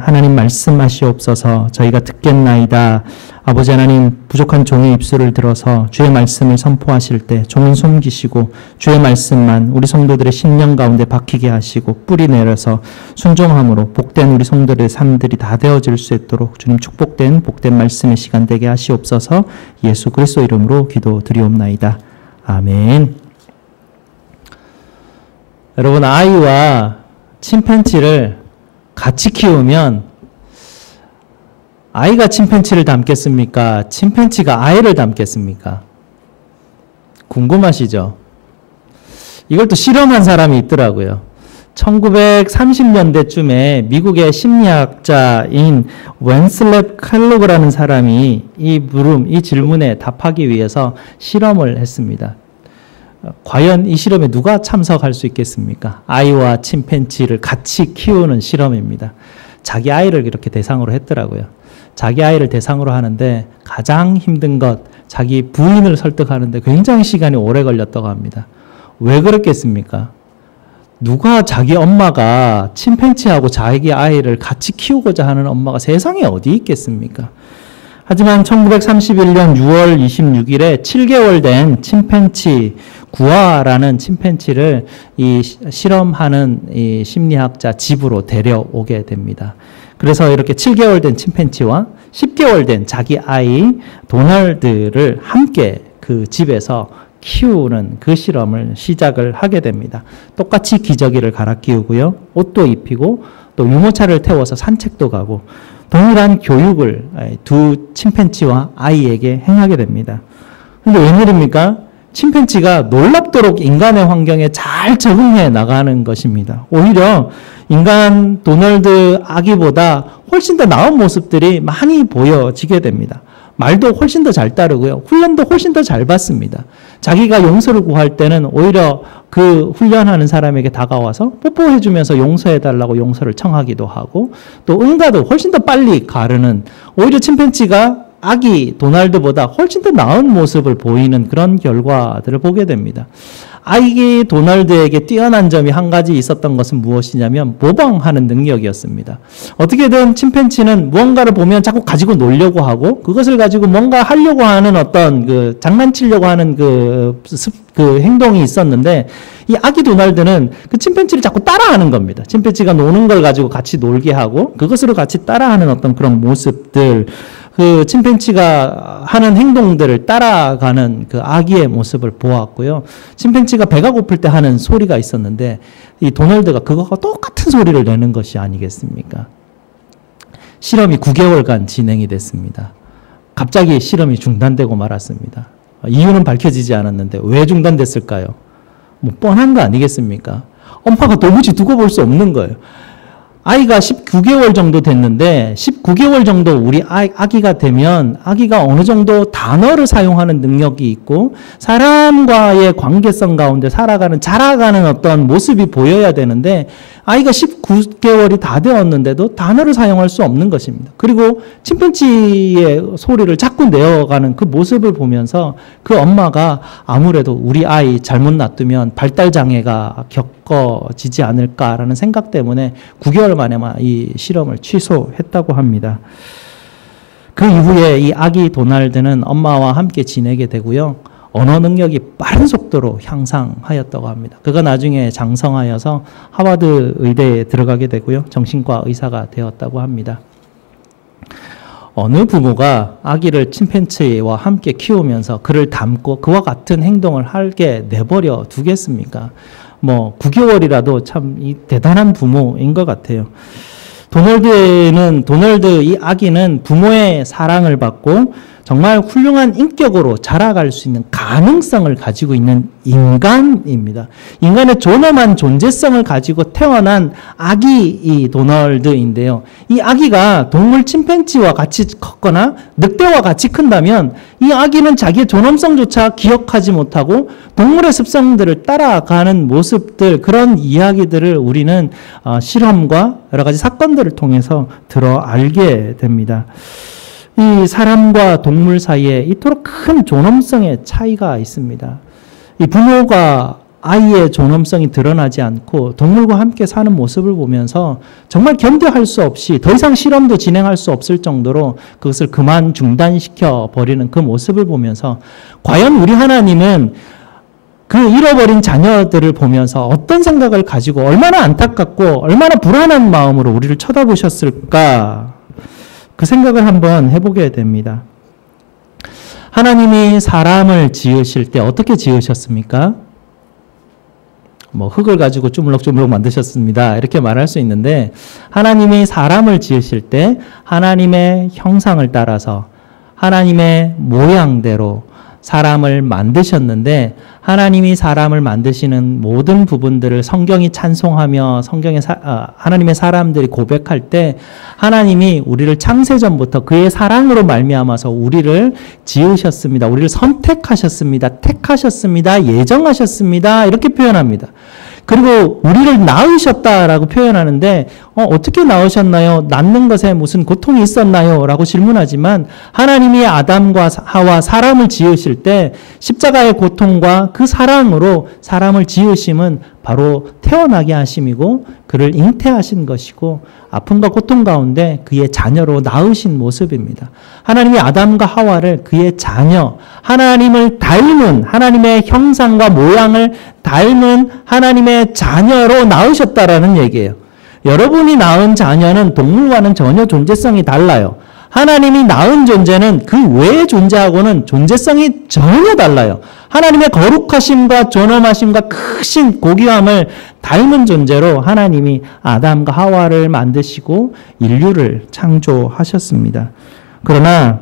하나님 말씀하시옵소서. 저희가 듣겠나이다. 아버지 하나님, 부족한 종의 입술을 들어서 주의 말씀을 선포하실 때 종은 숨기시고 주의 말씀만 우리 성도들의 심령 가운데 박히게 하시고 뿌리 내려서 순종함으로 복된 우리 성도들의 삶들이 다 되어질 수 있도록 주님 복된 말씀의 시간 되게 하시옵소서. 예수 그리스도 이름으로 기도드리옵나이다. 아멘. 여러분, 아이와 침팬지를 같이 키우면 아이가 침팬지를 닮겠습니까? 침팬지가 아이를 닮겠습니까? 궁금하시죠? 이걸 또 실험한 사람이 있더라고요. 1930년대쯤에 미국의 심리학자인 웬슬랩 칼로그라는 사람이 이 질문에 답하기 위해서 실험을 했습니다. 과연 이 실험에 누가 참석할 수 있겠습니까? 아이와 침팬지를 같이 키우는 실험입니다. 자기 아이를 이렇게 대상으로 했더라고요. 자기 아이를 대상으로 하는데 가장 힘든 것, 자기 부인을 설득하는데 굉장히 시간이 오래 걸렸다고 합니다. 왜 그랬겠습니까? 누가 자기 엄마가 침팬지하고 자기 아이를 같이 키우고자 하는 엄마가 세상에 어디 있겠습니까? 하지만 1931년 6월 26일에 7개월 된 침팬지 구아라는 침팬지를 이 실험하는 이 심리학자 집으로 데려오게 됩니다. 그래서 이렇게 7개월 된 침팬지와 10개월 된 자기 아이 도널드를 함께 그 집에서 키우는 그 실험을 시작을 하게 됩니다. 똑같이 기저귀를 갈아 끼우고요. 옷도 입히고 또 유모차를 태워서 산책도 가고 동일한 교육을 두 침팬지와 아이에게 행하게 됩니다. 근데 웬일입니까? 침팬지가 놀랍도록 인간의 환경에 잘 적응해 나가는 것입니다. 오히려 인간 도널드 아기보다 훨씬 더 나은 모습들이 많이 보여지게 됩니다. 말도 훨씬 더 잘 따르고요. 훈련도 훨씬 더 잘 받습니다. 자기가 용서를 구할 때는 오히려 그 훈련하는 사람에게 다가와서 뽀뽀해주면서 용서해달라고 용서를 청하기도 하고 또 응가도 훨씬 더 빨리 가르는, 오히려 침팬지가 아기 도널드보다 훨씬 더 나은 모습을 보이는 그런 결과들을 보게 됩니다. 아기 도널드에게 뛰어난 점이 한 가지 있었던 것은 무엇이냐면 모방하는 능력이었습니다. 어떻게든 침팬지는 무언가를 보면 자꾸 가지고 놀려고 하고 그것을 가지고 뭔가 하려고 하는 어떤 장난치려고 하는 그 행동이 있었는데, 이 아기 도널드는 그 침팬지를 자꾸 따라하는 겁니다. 침팬지가 노는 걸 가지고 같이 놀게 하고 그것으로 같이 따라하는 어떤 그런 모습들, 그 침팬지가 하는 행동들을 따라가는 그 아기의 모습을 보았고요. 침팬지가 배가 고플 때 하는 소리가 있었는데 이 도널드가 그거와 똑같은 소리를 내는 것이 아니겠습니까? 실험이 9개월간 진행이 됐습니다. 갑자기 실험이 중단되고 말았습니다. 이유는 밝혀지지 않았는데 왜 중단됐을까요? 뭐 뻔한 거 아니겠습니까? 엄마가 도무지 두고 볼 수 없는 거예요. 아이가 19개월 정도 됐는데 19개월 정도 우리 아기가 되면 아기가 어느 정도 단어를 사용하는 능력이 있고 사람과의 관계성 가운데 자라가는 어떤 모습이 보여야 되는데 아이가 19개월이 다 되었는데도 단어를 사용할 수 없는 것입니다. 그리고 침팬지의 소리를 자꾸 내어가는 그 모습을 보면서 그 엄마가 아무래도 우리 아이 잘못 놔두면 발달 장애가 겪어지지 않을까라는 생각 때문에 9개월 만에 이 실험을 취소했다고 합니다. 그 이후에 이 아기 도널드는 엄마와 함께 지내게 되고요. 언어 능력이 빠른 속도로 향상하였다고 합니다. 그가 나중에 장성하여서 하버드 의대에 들어가게 되고요. 정신과 의사가 되었다고 합니다. 어느 부모가 아기를 침팬지와 함께 키우면서 그를 닮고 그와 같은 행동을 하게 내버려 두겠습니까? 9개월이라도 참 대단한 부모인 것 같아요. 이 아기는 부모의 사랑을 받고 정말 훌륭한 인격으로 자라갈 수 있는 가능성을 가지고 있는 인간입니다. 인간의 존엄한 존재성을 가지고 태어난 아기 이 도널드인데요. 이 아기가 동물 침팬지와 같이 컸거나 늑대와 같이 큰다면 이 아기는 자기의 존엄성조차 기억하지 못하고 동물의 습성들을 따라가는 모습들, 그런 이야기들을 우리는 실험과 여러 가지 사건들을 통해서 들어 알게 됩니다. 이 사람과 동물 사이에 이토록 큰 존엄성의 차이가 있습니다. 이 부모가 아이의 존엄성이 드러나지 않고 동물과 함께 사는 모습을 보면서 정말 견뎌할 수 없이 더 이상 실험도 진행할 수 없을 정도로 그것을 그만 중단시켜 버리는 그 모습을 보면서 과연 우리 하나님은 그 잃어버린 자녀들을 보면서 어떤 생각을 가지고 얼마나 안타깝고 얼마나 불안한 마음으로 우리를 쳐다보셨을까? 그 생각을 한번 해보게 됩니다. 하나님이 사람을 지으실 때 어떻게 지으셨습니까? 뭐 흙을 가지고 주물럭주물럭 만드셨습니다. 이렇게 말할 수 있는데 하나님이 사람을 지으실 때 하나님의 형상을 따라서 하나님의 모양대로 사람을 만드셨는데 하나님이 사람을 만드시는 모든 부분들을 성경이 찬송하며 하나님의 사람들이 고백할 때 하나님이 우리를 창세전부터 그의 사랑으로 말미암아서 우리를 지으셨습니다. 우리를 선택하셨습니다. 택하셨습니다. 예정하셨습니다. 이렇게 표현합니다. 그리고 우리를 낳으셨다라고 표현하는데 어떻게 낳으셨나요? 낳는 것에 무슨 고통이 있었나요? 라고 질문하지만 하나님이 아담과 하와 사람을 지으실 때 십자가의 고통과 그 사랑으로 사람을 지으심은 바로 태어나게 하심이고 그를 잉태하신 것이고 아픔과 고통 가운데 그의 자녀로 낳으신 모습입니다. 하나님이 아담과 하와를 그의 자녀, 하나님을 닮은 하나님의 형상과 모양을 닮은 하나님의 자녀로 낳으셨다라는 얘기예요. 여러분이 낳은 자녀는 동물과는 전혀 존재성이 달라요. 하나님이 낳은 존재는 그 외에 존재하고는 존재성이 전혀 달라요. 하나님의 거룩하심과 존엄하심과 크신 고귀함을 닮은 존재로 하나님이 아담과 하와를 만드시고 인류를 창조하셨습니다. 그러나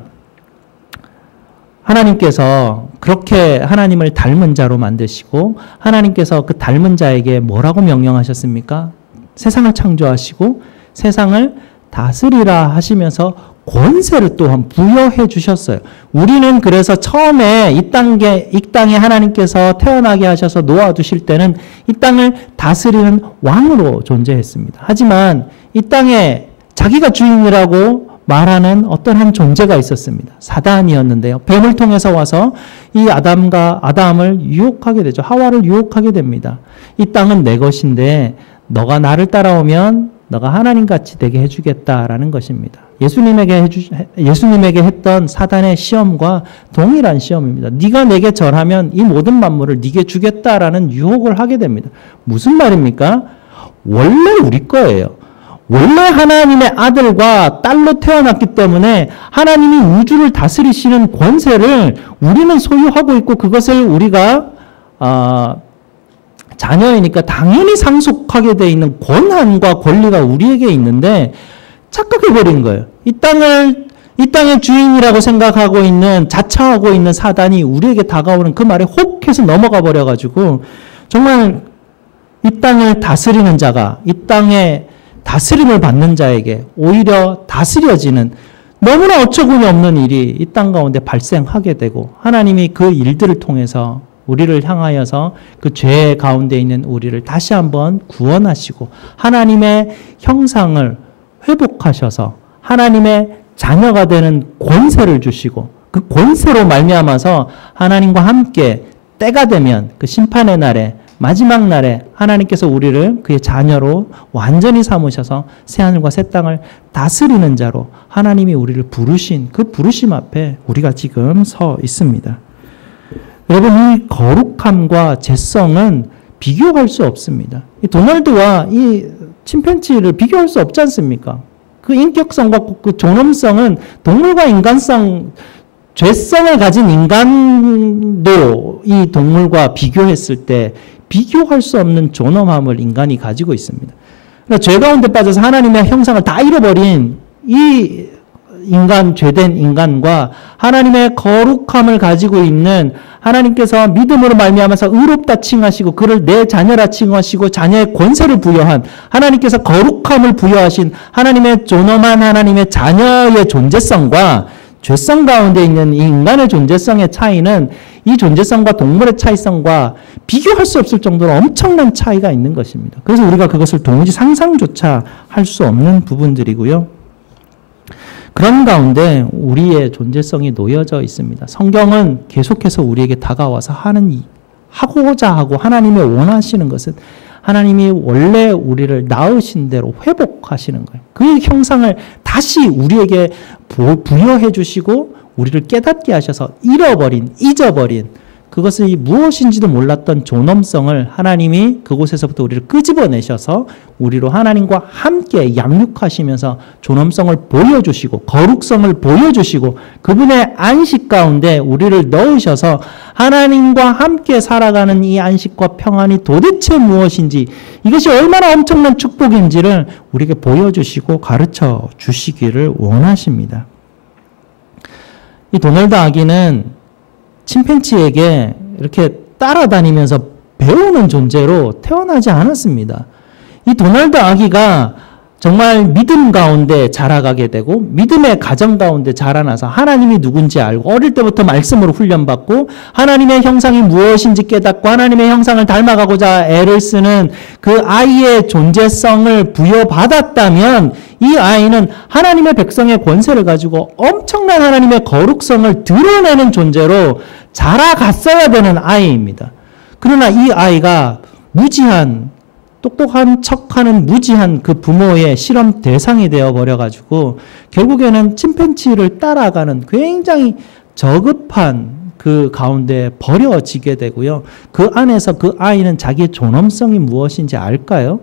하나님께서 그렇게 하나님을 닮은 자로 만드시고 하나님께서 그 닮은 자에게 뭐라고 명령하셨습니까? 세상을 창조하시고 세상을 다스리라 하시면서 권세를 또한 부여해 주셨어요. 우리는 그래서 처음에 이 땅에 하나님께서 태어나게 하셔서 놓아두실 때는 이 땅을 다스리는 왕으로 존재했습니다. 하지만 이 땅에 자기가 주인이라고 말하는 어떤 한 존재가 있었습니다. 사단이었는데요. 뱀을 통해서 와서 이 아담을 유혹하게 되죠. 하와를 유혹하게 됩니다. 이 땅은 내 것인데 너가 나를 따라오면 너가 하나님같이 되게 해주겠다라는 것입니다. 예수님에게 했던 사단의 시험과 동일한 시험입니다. 네가 내게 절하면 이 모든 만물을 네게 주겠다라는 유혹을 하게 됩니다. 무슨 말입니까? 원래 우리 거예요. 원래 하나님의 아들과 딸로 태어났기 때문에 하나님이 우주를 다스리시는 권세를 우리는 소유하고 있고 그것을 우리가 자녀이니까 당연히 상속하게 돼 있는 권한과 권리가 우리에게 있는데 착각해버린 거예요. 이 땅의 주인이라고 생각하고 있는, 자처하고 있는 사단이 우리에게 다가오는 그 말에 혹해서 넘어가 버려가지고 정말 이 땅을 다스리는 자가 이 땅에 다스림을 받는 자에게 오히려 다스려지는 너무나 어처구니 없는 일이 이 땅 가운데 발생하게 되고 하나님이 그 일들을 통해서 우리를 향하여서 그 죄 가운데 있는 우리를 다시 한번 구원하시고 하나님의 형상을 회복하셔서 하나님의 자녀가 되는 권세를 주시고 그 권세로 말미암아서 하나님과 함께 때가 되면 그 심판의 날에 마지막 날에 하나님께서 우리를 그의 자녀로 완전히 삼으셔서 새하늘과 새 땅을 다스리는 자로 하나님이 우리를 부르신 그 부르심 앞에 우리가 지금 서 있습니다. 여러분, 이 거룩함과 죄성은 비교할 수 없습니다. 이 도널드와 이 침팬지를 비교할 수 없지 않습니까? 그 인격성과 그 존엄성은 동물과 인간성, 죄성을 가진 인간도 이 동물과 비교했을 때 비교할 수 없는 존엄함을 인간이 가지고 있습니다. 그러니까 죄 가운데 빠져서 하나님의 형상을 다 잃어버린 이 인간, 죄된 인간과 하나님의 거룩함을 가지고 있는 하나님께서 믿음으로 말미암아서 의롭다 칭하시고 그를 내 자녀라 칭하시고 자녀의 권세를 부여한 하나님께서 거룩함을 부여하신 하나님의 존엄한 하나님의 자녀의 존재성과 죄성 가운데 있는 이 인간의 존재성의 차이는 이 존재성과 동물의 차이성과 비교할 수 없을 정도로 엄청난 차이가 있는 것입니다. 그래서 우리가 그것을 도무지 상상조차 할 수 없는 부분들이고요. 그런 가운데 우리의 존재성이 놓여져 있습니다. 성경은 계속해서 우리에게 다가와서 하는 하고자 하고 하나님이 원하시는 것은 하나님이 원래 우리를 낳으신 대로 회복하시는 거예요. 그 형상을 다시 우리에게 부여해 주시고 우리를 깨닫게 하셔서 잊어버린 그것이 무엇인지도 몰랐던 존엄성을 하나님이 그곳에서부터 우리를 끄집어내셔서 우리로 하나님과 함께 양육하시면서 존엄성을 보여주시고 거룩성을 보여주시고 그분의 안식 가운데 우리를 넣으셔서 하나님과 함께 살아가는 이 안식과 평안이 도대체 무엇인지 이것이 얼마나 엄청난 축복인지를 우리에게 보여주시고 가르쳐 주시기를 원하십니다. 이 도널드 아기는 침팬지에게 이렇게 따라다니면서 배우는 존재로 태어나지 않았습니다. 이 도널드 아기가 정말 믿음 가운데 자라가게 되고 믿음의 가정 가운데 자라나서 하나님이 누군지 알고 어릴 때부터 말씀으로 훈련받고 하나님의 형상이 무엇인지 깨닫고 하나님의 형상을 닮아가고자 애를 쓰는 그 아이의 존재성을 부여받았다면 이 아이는 하나님의 백성의 권세를 가지고 엄청난 하나님의 거룩성을 드러내는 존재로 자라갔어야 되는 아이입니다. 그러나 이 아이가 무지한 똑똑한 척하는 무지한 그 부모의 실험 대상이 되어버려가지고 결국에는 침팬지를 따라가는 굉장히 저급한 그 가운데 버려지게 되고요. 그 안에서 그 아이는 자기의 존엄성이 무엇인지 알까요?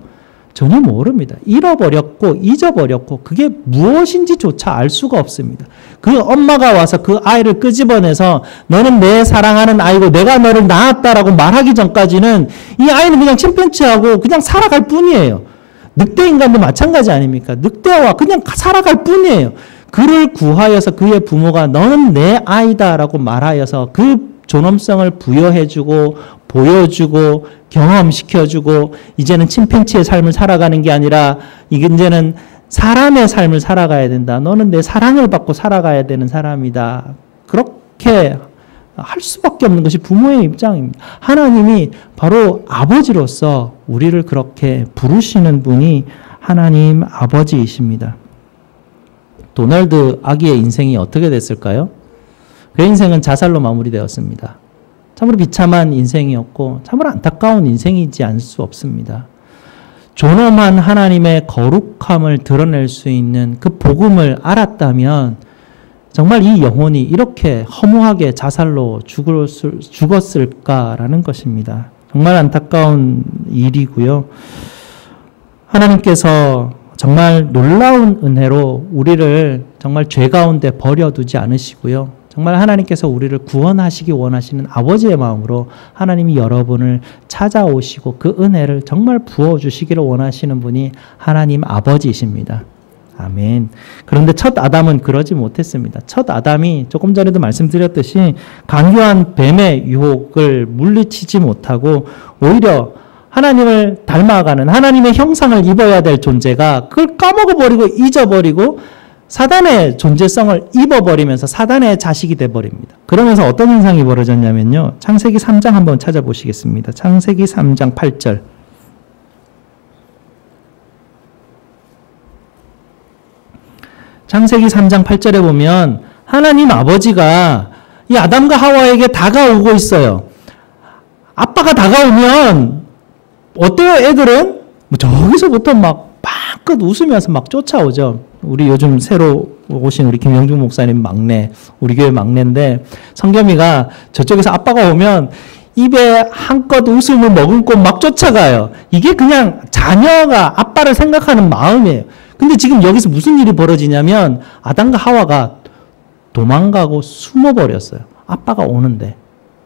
전혀 모릅니다. 잃어버렸고 잊어버렸고 그게 무엇인지조차 알 수가 없습니다. 그 엄마가 와서 그 아이를 끄집어내서 너는 내 사랑하는 아이고 내가 너를 낳았다라고 말하기 전까지는 이 아이는 그냥 침팬지하고 그냥 살아갈 뿐이에요. 늑대 인간도 마찬가지 아닙니까? 늑대와 그냥 살아갈 뿐이에요. 그를 구하여서 그의 부모가 너는 내 아이다라고 말하여서 그 존엄성을 부여해주고 보여주고 경험시켜주고 이제는 침팬지의 삶을 살아가는 게 아니라 이제는 사람의 삶을 살아가야 된다. 너는 내 사랑을 받고 살아가야 되는 사람이다. 그렇게 할 수밖에 없는 것이 부모의 입장입니다. 하나님이 바로 아버지로서 우리를 그렇게 부르시는 분이 하나님 아버지이십니다. 도널드 아기의 인생이 어떻게 됐을까요? 그 인생은 자살로 마무리되었습니다. 참으로 비참한 인생이었고 참으로 안타까운 인생이지 않을 수 없습니다. 존엄한 하나님의 거룩함을 드러낼 수 있는 그 복음을 알았다면 정말 이 영혼이 이렇게 허무하게 자살로 죽었을까라는 것입니다. 정말 안타까운 일이고요. 하나님께서 정말 놀라운 은혜로 우리를 정말 죄 가운데 버려두지 않으시고요. 정말 하나님께서 우리를 구원하시기 원하시는 아버지의 마음으로 하나님이 여러분을 찾아오시고 그 은혜를 정말 부어주시기를 원하시는 분이 하나님 아버지이십니다. 아멘. 그런데 첫 아담은 그러지 못했습니다. 첫 아담이 조금 전에도 말씀드렸듯이 강교한 뱀의 유혹을 물리치지 못하고 오히려 하나님을 닮아가는 하나님의 형상을 입어야 될 존재가 그걸 까먹어버리고 잊어버리고 사단의 존재성을 입어버리면서 사단의 자식이 돼버립니다. 그러면서 어떤 현상이 벌어졌냐면요. 창세기 3장 한번 찾아보시겠습니다. 창세기 3장 8절. 창세기 3장 8절에 보면 하나님 아버지가 이 아담과 하와에게 다가오고 있어요. 아빠가 다가오면 어때요? 애들은 저기서부터 막 끝 웃으면서 막 쫓아오죠. 우리 요즘 새로 오신 우리 김영중 목사님 막내, 우리 교회 막내인데 성겸이가 저쪽에서 아빠가 오면 입에 한껏 웃음을 머금고 막 쫓아가요. 이게 그냥 자녀가 아빠를 생각하는 마음이에요. 근데 지금 여기서 무슨 일이 벌어지냐면 아담과 하와가 도망가고 숨어버렸어요. 아빠가 오는데.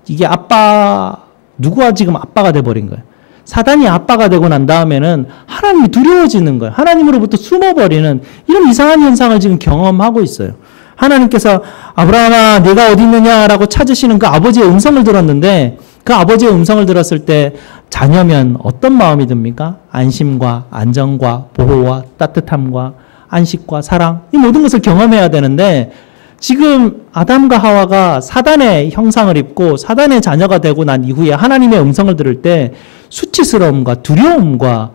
이게 누구와 지금 아빠가 돼버린 거예요. 사단이 아빠가 되고 난 다음에는 하나님이 두려워지는 거예요. 하나님으로부터 숨어버리는 이런 이상한 현상을 지금 경험하고 있어요. 하나님께서 아브라함아 네가 어디 있느냐라고 찾으시는 그 아버지의 음성을 들었는데 그 아버지의 음성을 들었을 때 자녀면 어떤 마음이 듭니까? 안심과 안정과 보호와 따뜻함과 안식과 사랑 이 모든 것을 경험해야 되는데 지금 아담과 하와가 사단의 형상을 입고 사단의 자녀가 되고 난 이후에 하나님의 음성을 들을 때 수치스러움과 두려움과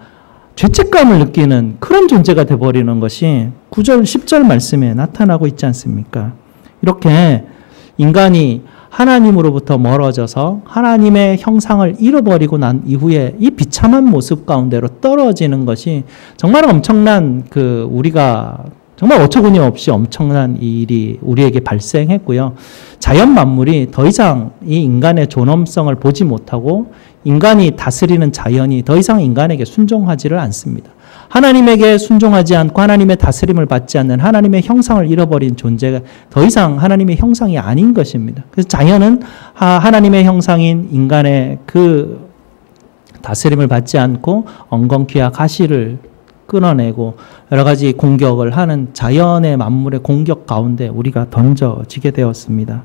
죄책감을 느끼는 그런 존재가 되어버리는 것이 9절, 10절 말씀에 나타나고 있지 않습니까? 이렇게 인간이 하나님으로부터 멀어져서 하나님의 형상을 잃어버리고 난 이후에 이 비참한 모습 가운데로 떨어지는 것이 정말 엄청난 우리가 정말 어처구니 없이 엄청난 일이 우리에게 발생했고요. 자연 만물이 더 이상 이 인간의 존엄성을 보지 못하고 인간이 다스리는 자연이 더 이상 인간에게 순종하지를 않습니다. 하나님에게 순종하지 않고 하나님의 다스림을 받지 않는 하나님의 형상을 잃어버린 존재가 더 이상 하나님의 형상이 아닌 것입니다. 그래서 자연은 하나님의 형상인 인간의 그 다스림을 받지 않고 엉겅퀴와 가시를 끊어내고 여러 가지 공격을 하는 자연의 만물의 공격 가운데 우리가 던져지게 되었습니다.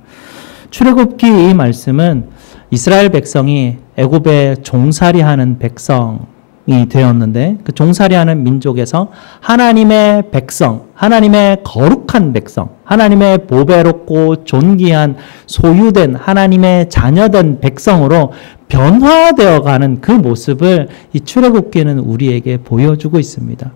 출애굽기 이 말씀은 이스라엘 백성이 애굽에 종살이하는 백성이 되었는데 그 종살이하는 민족에서 하나님의 백성, 하나님의 거룩한 백성, 하나님의 보배롭고 존귀한 소유된 하나님의 자녀된 백성으로 변화되어 가는 그 모습을 이 출애굽기는 우리에게 보여주고 있습니다.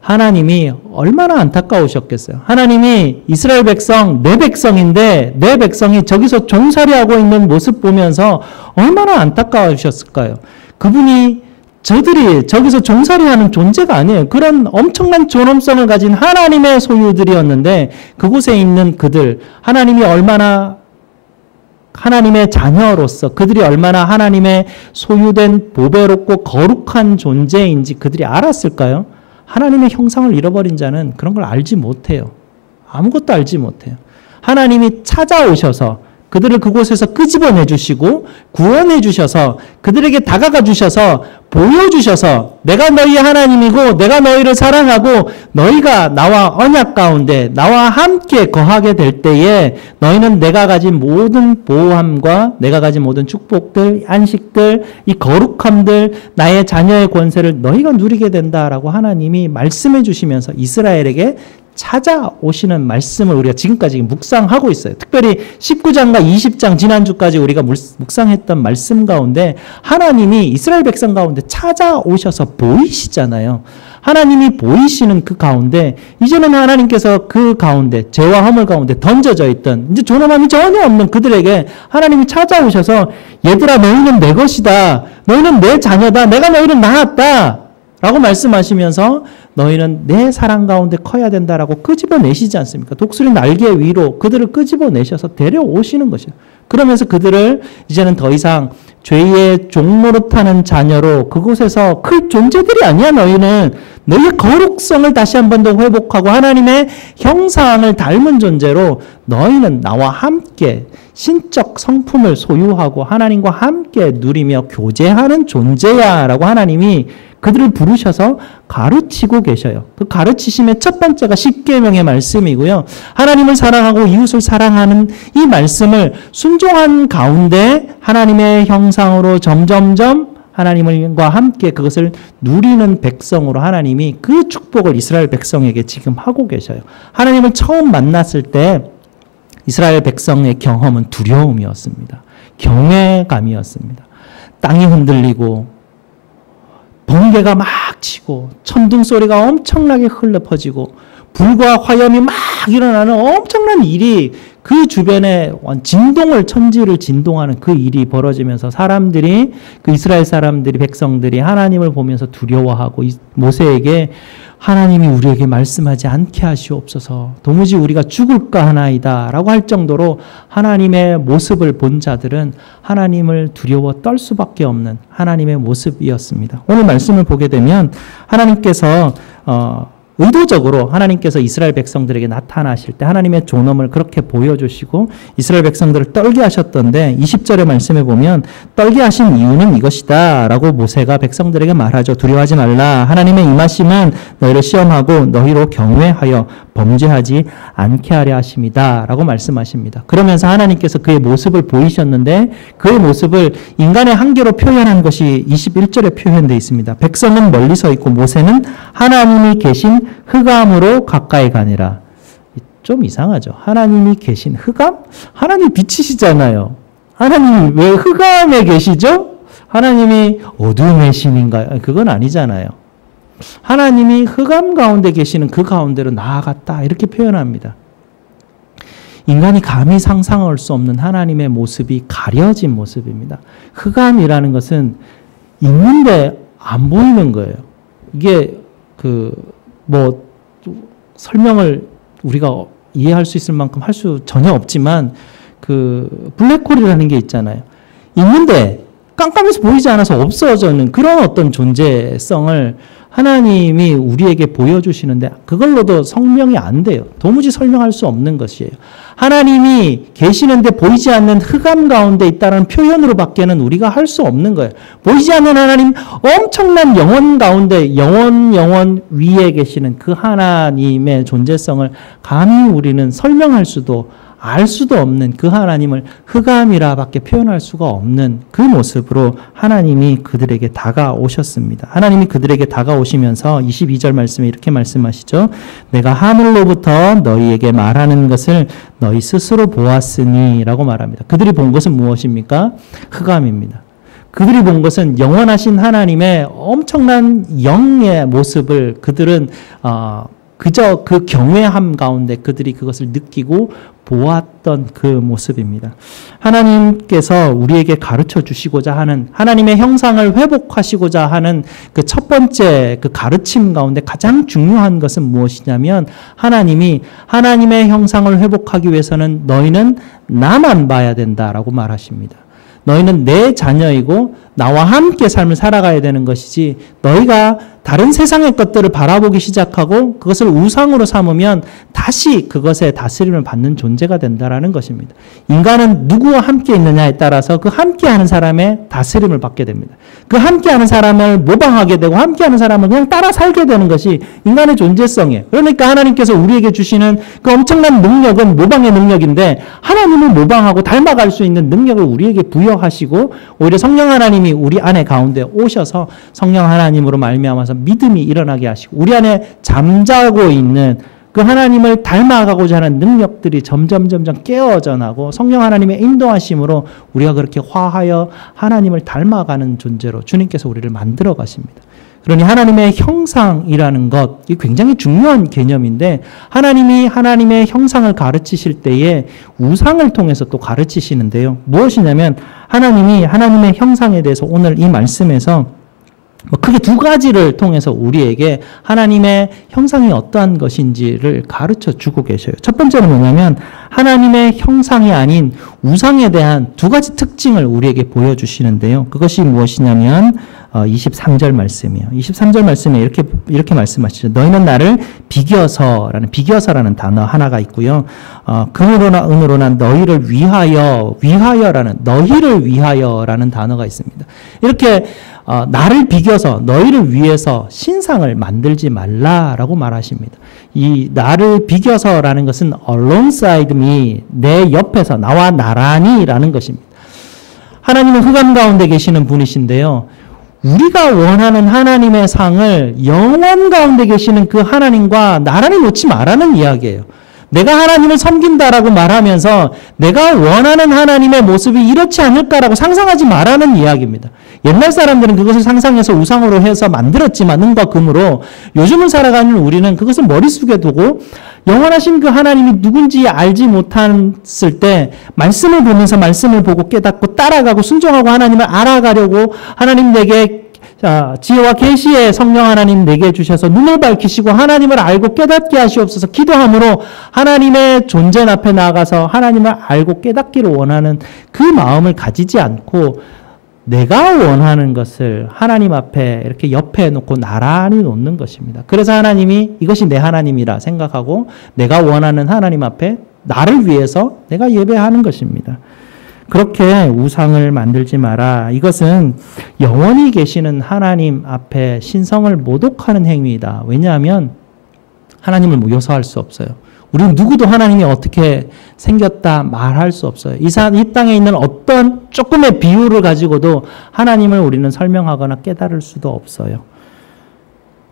하나님이 얼마나 안타까우셨겠어요. 하나님이 이스라엘 백성, 내 백성인데 내 백성이 저기서 종살이하고 있는 모습 보면서 얼마나 안타까우셨을까요? 그분이 저들이 저기서 종살이하는 존재가 아니에요. 그런 엄청난 존엄성을 가진 하나님의 소유들이었는데 그곳에 있는 그들, 하나님이 얼마나 하나님의 자녀로서 그들이 얼마나 하나님의 소유된 보배롭고 거룩한 존재인지 그들이 알았을까요? 하나님의 형상을 잃어버린 자는 그런 걸 알지 못해요. 아무것도 알지 못해요. 하나님이 찾아오셔서 그들을 그곳에서 끄집어내 주시고 구원해 주셔서 그들에게 다가가 주셔서 보여주셔서 내가 너희의 하나님이고 내가 너희를 사랑하고 너희가 나와 언약 가운데 나와 함께 거하게 될 때에 너희는 내가 가진 모든 보호함과 내가 가진 모든 축복들, 안식들, 이 거룩함들, 나의 자녀의 권세를 너희가 누리게 된다라고 하나님이 말씀해 주시면서 이스라엘에게 찾아오시는 말씀을 우리가 지금까지 묵상하고 있어요. 특별히 19장과 20장 지난주까지 우리가 묵상했던 말씀 가운데 하나님이 이스라엘 백성 가운데 찾아오셔서 보이시잖아요. 하나님이 보이시는 그 가운데 이제는 하나님께서 그 가운데 죄와 허물 가운데 던져져 있던 이제 존엄함이 전혀 없는 그들에게 하나님이 찾아오셔서 얘들아 너희는 내 것이다. 너희는 내 자녀다. 내가 너희를 낳았다. 라고 말씀하시면서 너희는 내 사랑 가운데 커야 된다라고 끄집어내시지 않습니까? 독수리 날개 위로 그들을 끄집어내셔서 데려오시는 것이에요. 그러면서 그들을 이제는 더 이상 죄의 종노릇하는 자녀로 그곳에서 클 존재들이 아니야. 너희는 너희의 거룩성을 다시 한 번 더 회복하고 하나님의 형상을 닮은 존재로 너희는 나와 함께 신적 성품을 소유하고 하나님과 함께 누리며 교제하는 존재야 라고 하나님이 그들을 부르셔서 가르치고 계셔요. 그 가르치심의 첫 번째가 십계명의 말씀이고요. 하나님을 사랑하고 이웃을 사랑하는 이 말씀을 순종한 가운데 하나님의 형상으로 점점점 하나님과 함께 그것을 누리는 백성으로 하나님이 그 축복을 이스라엘 백성에게 지금 하고 계셔요. 하나님을 처음 만났을 때 이스라엘 백성의 경험은 두려움이었습니다. 경외감이었습니다. 땅이 흔들리고 번개가 막 치고 천둥 소리가 엄청나게 흘러 퍼지고 불과 화염이 막 일어나는 엄청난 일이 그 주변에 천지를 진동하는 그 일이 벌어지면서 사람들이 그 이스라엘 사람들이 백성들이 하나님을 보면서 두려워하고 모세에게 하나님이 우리에게 말씀하지 않게 하시옵소서 도무지 우리가 죽을까 하나이다 라고 할 정도로 하나님의 모습을 본 자들은 하나님을 두려워 떨 수밖에 없는 하나님의 모습이었습니다. 오늘 말씀을 보게 되면 하나님께서 의도적으로 하나님께서 이스라엘 백성들에게 나타나실 때 하나님의 존엄을 그렇게 보여주시고 이스라엘 백성들을 떨게 하셨던데 20절의 말씀에 보면 떨게 하신 이유는 이것이다 라고 모세가 백성들에게 말하죠. 두려워하지 말라. 하나님의 임하심은 너희를 시험하고 너희로 경외하여 범죄하지 않게 하려 하심이다 라고 말씀하십니다. 그러면서 하나님께서 그의 모습을 보이셨는데 그의 모습을 인간의 한계로 표현한 것이 21절에 표현되어 있습니다. 백성은 멀리 서 있고 모세는 하나님이 계신 흑암으로 가까이 가니라. 좀 이상하죠. 하나님이 계신 흑암? 하나님 빛이시잖아요. 하나님이 왜 흑암에 계시죠? 하나님이 어둠의 신인가요? 그건 아니잖아요. 하나님이 흑암 가운데 계시는 그 가운데로 나아갔다 이렇게 표현합니다. 인간이 감히 상상할 수 없는 하나님의 모습이 가려진 모습입니다. 흑암이라는 것은 있는데 안 보이는 거예요. 이게 설명을 우리가 이해할 수 있을 만큼 할 수 전혀 없지만 블랙홀이라는 게 있잖아요. 있는데 깜깜해서 보이지 않아서 없어져는 그런 어떤 존재성을 하나님이 우리에게 보여주시는데 그걸로도 설명이 안 돼요. 도무지 설명할 수 없는 것이에요. 하나님이 계시는데 보이지 않는 흑암 가운데 있다는 표현으로밖에는 우리가 할 수 없는 거예요. 보이지 않는 하나님, 엄청난 영원 가운데 영원 위에 계시는 그 하나님의 존재성을 감히 우리는 설명할 수도 알 수도 없는 그 하나님을 흑암이라밖에 표현할 수가 없는 그 모습으로 하나님이 그들에게 다가오셨습니다. 하나님이 그들에게 다가오시면서 22절 말씀에 이렇게 말씀하시죠. 내가 하늘로부터 너희에게 말하는 것을 너희 스스로 보았으니 라고 말합니다. 그들이 본 것은 무엇입니까? 흑암입니다. 그들이 본 것은 영원하신 하나님의 엄청난 영의 모습을 그들은 그저 그 경외함 가운데 그들이 그것을 느끼고 보았던 그 모습입니다. 하나님께서 우리에게 가르쳐 주시고자 하는 하나님의 형상을 회복하시고자 하는 그 첫 번째 그 가르침 가운데 가장 중요한 것은 무엇이냐면 하나님이 하나님의 형상을 회복하기 위해서는 너희는 나만 봐야 된다라고 말하십니다. 너희는 내 자녀이고 나와 함께 삶을 살아가야 되는 것이지 너희가 다른 세상의 것들을 바라보기 시작하고 그것을 우상으로 삼으면 다시 그것에 다스림을 받는 존재가 된다라는 것입니다. 인간은 누구와 함께 있느냐에 따라서 그 함께하는 사람의 다스림을 받게 됩니다. 그 함께하는 사람을 모방하게 되고 함께하는 사람을 그냥 따라 살게 되는 것이 인간의 존재성이에요. 그러니까 하나님께서 우리에게 주시는 그 엄청난 능력은 모방의 능력인데 하나님을 모방하고 닮아갈 수 있는 능력을 우리에게 부여하시고 오히려 성령 하나님이 우리 안에 가운데 오셔서 성령 하나님으로 말미암아서 믿음이 일어나게 하시고 우리 안에 잠자고 있는 그 하나님을 닮아가고자 하는 능력들이 점점 깨어져 나고 성령 하나님의 인도하심으로 우리가 그렇게 화하여 하나님을 닮아가는 존재로 주님께서 우리를 만들어 가십니다. 그러니 하나님의 형상이라는 것, 이 굉장히 중요한 개념인데 하나님이 하나님의 형상을 가르치실 때에 우상을 통해서 또 가르치시는데요. 무엇이냐면 하나님이 하나님의 형상에 대해서 오늘 이 말씀에서 크게 두 가지를 통해서 우리에게 하나님의 형상이 어떠한 것인지를 가르쳐 주고 계셔요. 첫 번째는 뭐냐면 하나님의 형상이 아닌 우상에 대한 두 가지 특징을 우리에게 보여주시는데요. 그것이 무엇이냐면 23절 말씀이에요. 23절 말씀에 이렇게 말씀하시죠. 너희는 나를 비겨서라는 단어 하나가 있고요. 금으로나 은으로나 너희를 위하여라는 단어가 있습니다. 이렇게 나를 비겨서 너희를 위해서 신상을 만들지 말라라고 말하십니다. 이 나를 비겨서라는 것은 alongside me, 내 옆에서 나와 나란히라는 것입니다. 하나님은 흑암 가운데 계시는 분이신데요. 우리가 원하는 하나님의 상을 영원 가운데 계시는 그 하나님과 나란히 놓지 말라는 이야기예요. 내가 하나님을 섬긴다라고 말하면서 내가 원하는 하나님의 모습이 이렇지 않을까라고 상상하지 말라는 이야기입니다. 옛날 사람들은 그것을 상상해서 우상으로 해서 만들었지만 은과 금으로 요즘을 살아가는 우리는 그것을 머릿속에 두고 영원하신 그 하나님이 누군지 알지 못했을 때 말씀을 보면서 말씀을 보고 깨닫고 따라가고 순종하고 하나님을 알아가려고 하나님 내게 지혜와 계시의 성령 하나님 내게 주셔서 눈을 밝히시고 하나님을 알고 깨닫게 하시옵소서 기도함으로 하나님의 존재 앞에 나아가서 하나님을 알고 깨닫기를 원하는 그 마음을 가지지 않고 내가 원하는 것을 하나님 앞에 이렇게 옆에 놓고 나란히 놓는 것입니다. 그래서 하나님이 이것이 내 하나님이라 생각하고 내가 원하는 하나님 앞에 나를 위해서 내가 예배하는 것입니다. 그렇게 우상을 만들지 마라. 이것은 영원히 계시는 하나님 앞에 신성을 모독하는 행위이다. 왜냐하면 하나님을 묘사할 수 없어요. 우리는 누구도 하나님이 어떻게 생겼다 말할 수 없어요. 이 땅에 있는 어떤 조금의 비유를 가지고도 하나님을 우리는 설명하거나 깨달을 수도 없어요.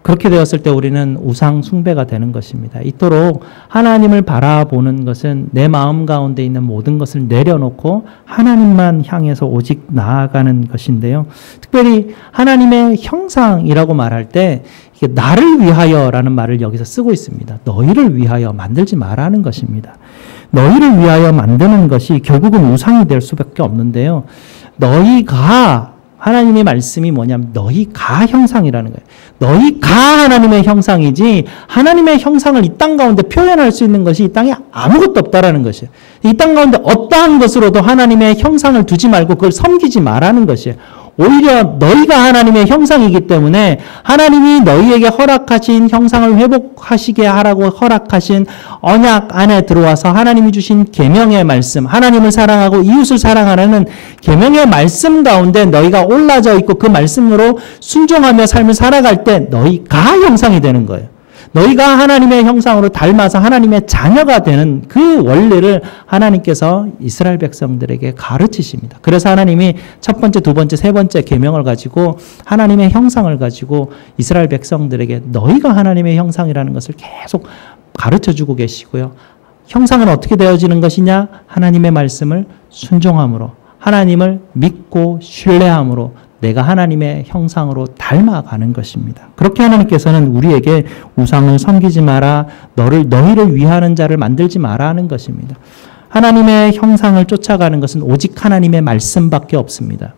그렇게 되었을 때 우리는 우상 숭배가 되는 것입니다. 이토록 하나님을 바라보는 것은 내 마음 가운데 있는 모든 것을 내려놓고 하나님만 향해서 오직 나아가는 것인데요. 특별히 하나님의 형상이라고 말할 때 이게 나를 위하여라는 말을 여기서 쓰고 있습니다. 너희를 위하여 만들지 말라는 것입니다. 너희를 위하여 만드는 것이 결국은 우상이 될 수밖에 없는데요. 너희가 하나님의 말씀이 뭐냐면 너희가 형상이라는 거예요. 너희가 하나님의 형상이지 하나님의 형상을 이 땅 가운데 표현할 수 있는 것이 이 땅에 아무것도 없다라는 것이에요. 이 땅 가운데 어떠한 것으로도 하나님의 형상을 두지 말고 그걸 섬기지 말라는 것이에요. 오히려 너희가 하나님의 형상이기 때문에 하나님이 너희에게 허락하신 형상을 회복하시게 하라고 허락하신 언약 안에 들어와서 하나님이 주신 계명의 말씀, 하나님을 사랑하고 이웃을 사랑하라는 계명의 말씀 가운데 너희가 올라져 있고 그 말씀으로 순종하며 삶을 살아갈 때 너희가 형상이 되는 거예요. 너희가 하나님의 형상으로 닮아서 하나님의 자녀가 되는 그 원리를 하나님께서 이스라엘 백성들에게 가르치십니다. 그래서 하나님이 첫 번째, 두 번째, 세 번째 계명을 가지고 하나님의 형상을 가지고 이스라엘 백성들에게 너희가 하나님의 형상이라는 것을 계속 가르쳐주고 계시고요. 형상은 어떻게 되어지는 것이냐? 하나님의 말씀을 순종함으로, 하나님을 믿고 신뢰함으로 내가 하나님의 형상으로 닮아가는 것입니다. 그렇게 하나님께서는 우리에게 우상을 섬기지 마라, 너희를 위하는 자를 만들지 마라 하는 것입니다. 하나님의 형상을 쫓아가는 것은 오직 하나님의 말씀밖에 없습니다.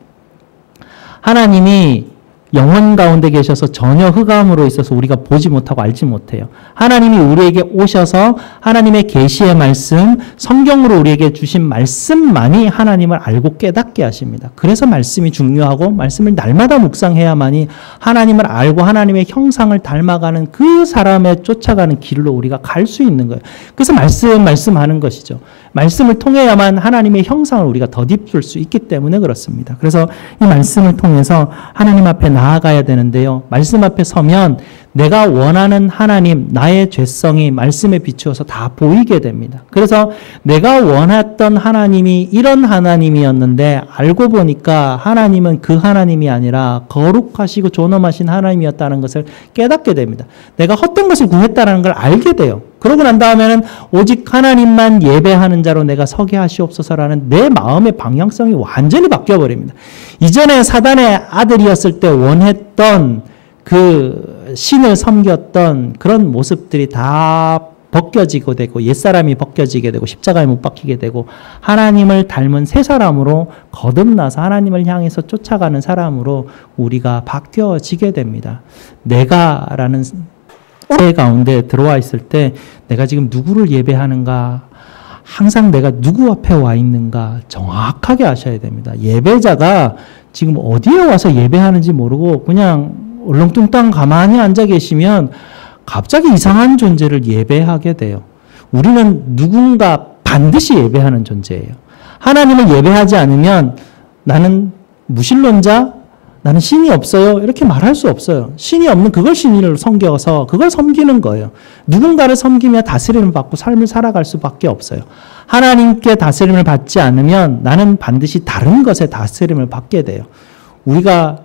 하나님이 영혼 가운데 계셔서 전혀 흑암으로 있어서 우리가 보지 못하고 알지 못해요. 하나님이 우리에게 오셔서 하나님의 계시의 말씀, 성경으로 우리에게 주신 말씀만이 하나님을 알고 깨닫게 하십니다. 그래서 말씀이 중요하고 말씀을 날마다 묵상해야만이 하나님을 알고 하나님의 형상을 닮아가는 그 사람의 쫓아가는 길로 우리가 갈 수 있는 거예요. 그래서 말씀하는 것이죠. 말씀을 통해야만 하나님의 형상을 우리가 덧입을 수 있기 때문에 그렇습니다. 그래서 이 말씀을 통해서 하나님 앞에 나아가야 되는데요. 말씀 앞에 서면 내가 원하는 하나님, 나의 죄성이 말씀에 비추어서 다 보이게 됩니다. 그래서 내가 원했던 하나님이 이런 하나님이었는데 알고 보니까 하나님은 그 하나님이 아니라 거룩하시고 존엄하신 하나님이었다는 것을 깨닫게 됩니다. 내가 헛된 것을 구했다는 걸 알게 돼요. 그러고 난 다음에는 오직 하나님만 예배하는 자로 내가 서게 하시옵소서라는 내 마음의 방향성이 완전히 바뀌어버립니다. 이전에 사단의 아들이었을 때 원했던 그 신을 섬겼던 그런 모습들이 다 벗겨지게 되고 옛사람이 벗겨지게 되고 십자가에 못 박히게 되고 하나님을 닮은 새 사람으로 거듭나서 하나님을 향해서 쫓아가는 사람으로 우리가 바뀌어지게 됩니다. 내가라는 새 가운데 들어와 있을 때 내가 지금 누구를 예배하는가, 항상 내가 누구 앞에 와 있는가 정확하게 아셔야 됩니다. 예배자가 지금 어디에 와서 예배하는지 모르고 그냥 얼렁뚱땅 가만히 앉아 계시면 갑자기 이상한 존재를 예배하게 돼요. 우리는 누군가 반드시 예배하는 존재예요. 하나님을 예배하지 않으면 나는 무신론자, 나는 신이 없어요. 이렇게 말할 수 없어요. 신이 없는 그걸 신을 섬겨서 그걸 섬기는 거예요. 누군가를 섬기며 다스림을 받고 삶을 살아갈 수밖에 없어요. 하나님께 다스림을 받지 않으면 나는 반드시 다른 것에 다스림을 받게 돼요. 우리가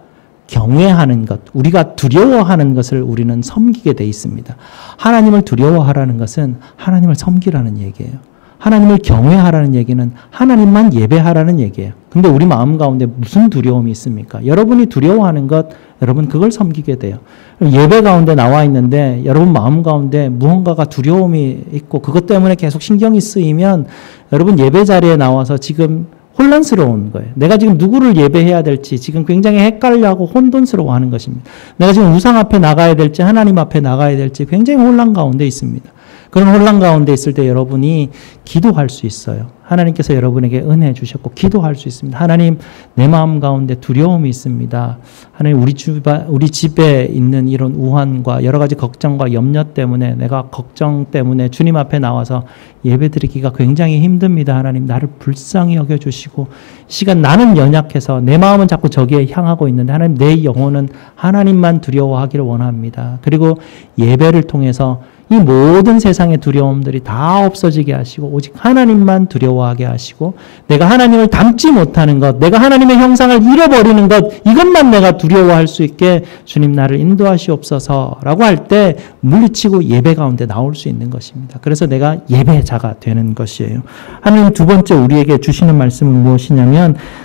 경외하는 것, 우리가 두려워하는 것을 우리는 섬기게 돼 있습니다. 하나님을 두려워하라는 것은 하나님을 섬기라는 얘기예요. 하나님을 경외하라는 얘기는 하나님만 예배하라는 얘기예요. 근데 우리 마음 가운데 무슨 두려움이 있습니까? 여러분이 두려워하는 것, 여러분 그걸 섬기게 돼요. 예배 가운데 나와 있는데 여러분 마음 가운데 무언가가 두려움이 있고 그것 때문에 계속 신경이 쓰이면 여러분 예배 자리에 나와서 지금 혼란스러운 거예요. 내가 지금 누구를 예배해야 될지 지금 굉장히 헷갈려하고 혼돈스러워하는 것입니다. 내가 지금 우상 앞에 나가야 될지 하나님 앞에 나가야 될지 굉장히 혼란 가운데 있습니다. 그런 혼란 가운데 있을 때 여러분이 기도할 수 있어요. 하나님께서 여러분에게 은혜 주셨고 기도할 수 있습니다. 하나님, 내 마음 가운데 두려움이 있습니다. 하나님, 우리 집에 있는 이런 우환과 여러 가지 걱정과 염려 때문에 내가 걱정 때문에 주님 앞에 나와서 예배드리기가 굉장히 힘듭니다. 하나님, 나를 불쌍히 여겨주시고 시간 나는 연약해서 내 마음은 자꾸 저기에 향하고 있는데 하나님, 내 영혼은 하나님만 두려워하기를 원합니다. 그리고 예배를 통해서 이 모든 세상의 두려움들이 다 없어지게 하시고 오직 하나님만 두려워하게 하시고 내가 하나님을 닮지 못하는 것, 내가 하나님의 형상을 잃어버리는 것, 이것만 내가 두려워할 수 있게 주님 나를 인도하시옵소서라고 할 때 물리치고 예배 가운데 나올 수 있는 것입니다. 그래서 내가 예배자가 되는 것이에요. 하나님 두 번째 우리에게 주시는 말씀은 무엇이냐면